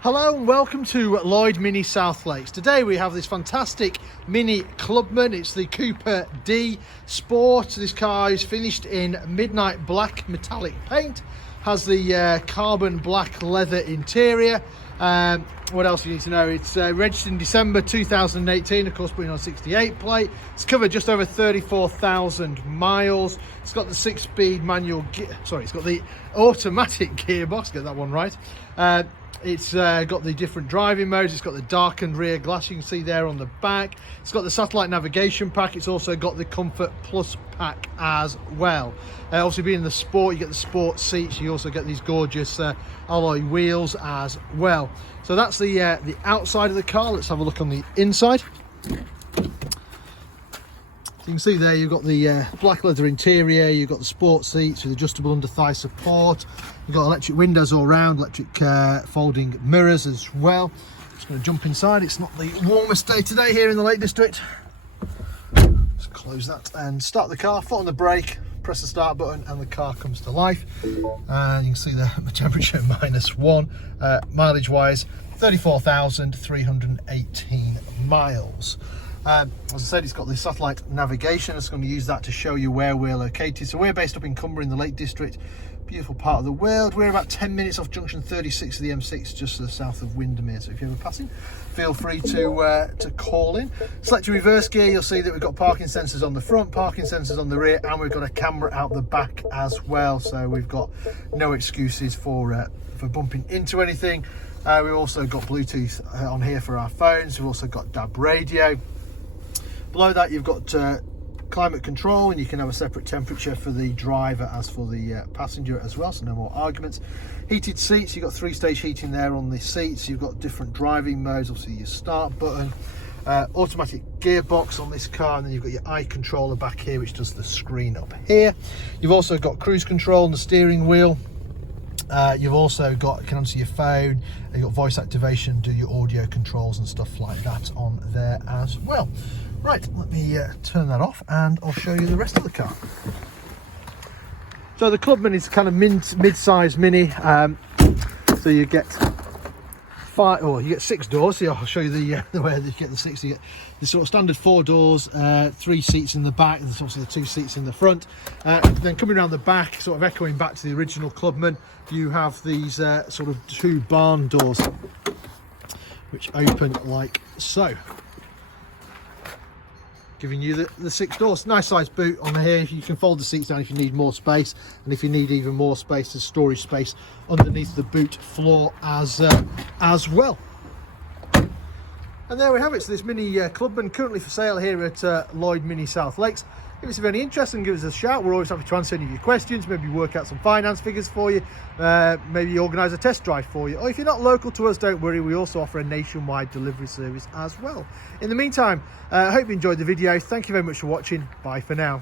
Hello and welcome to Lloyd MINI South Lakes. Today we have this fantastic MINI Clubman. It's the Cooper D Sport. This car is finished in midnight black metallic paint, has the carbon black leather interior. What else do you need to know? It's registered in December 2018, of course putting on a 68 plate. It's covered just over 34,000 miles. It's got the 6-speed manual it's got the automatic gearbox, get that one right. It's got the different driving modes. It's got the darkened rear glass you can see there on the back. It's got the satellite navigation pack. It's also got the Comfort Plus pack as well. Obviously being the Sport, you get the sport seats. You also get these gorgeous alloy wheels as well. So that's the outside of the car. Let's have a look on the inside. You can see there you've got the black leather interior, you've got the sport seats with adjustable under thigh support, you've got electric windows all round, electric folding mirrors as well. Just going to jump inside. It's not the warmest day today here in the Lake District. Just close that and start the car, foot on the brake, press the start button and the car comes to life. And you can see the temperature -1, mileage wise 34,318 miles. As I said, it's got the satellite navigation. It's going to use that to show you where we're located. So we're based up in Cumbria in the Lake District, beautiful part of the world. We're about 10 minutes off junction 36 of the M6, just to the south of Windermere. So if you're ever passing, feel free to call in. Select your reverse gear. You'll see that we've got parking sensors on the front, parking sensors on the rear, and we've got a camera out the back as well. So we've got no excuses for bumping into anything. We've also got Bluetooth on here for our phones. We've also got DAB radio. Below that you've got climate control, and you can have a separate temperature for the driver as for the passenger as well, so no more arguments. Heated seats, you've got 3-stage heating there on the seats. You've got different driving modes, obviously your start button, automatic gearbox on this car, and then you've got your eye controller back here which does the screen up here. You've also got cruise control on the steering wheel. You've also got, can answer your phone, you've got voice activation, do your audio controls and stuff like that on there as well. Right, let me turn that off and I'll show you the rest of the car. So the Clubman is kind of mid-sized Mini. So you get you get 6 doors. So I'll show you the way that you get the 6. You get the sort of standard 4 doors, 3 seats in the back. There's obviously the 2 seats in the front. Then coming around the back, sort of echoing back to the original Clubman, you have these sort of 2 barn doors which open like so, giving you the 6 doors. Nice size boot on here. You can fold the seats down if you need more space, and if you need even more space, there's storage space underneath the boot floor as well. And there we have it. So this Mini Clubman currently for sale here at Lloyd MINI South Lakes. If it's of any interest, then give us a shout. We're always happy to answer any of your questions, maybe work out some finance figures for you, maybe organise a test drive for you. Or if you're not local to us, don't worry, we also offer a nationwide delivery service as well. In the meantime, I hope you enjoyed the video. Thank you very much for watching. Bye for now.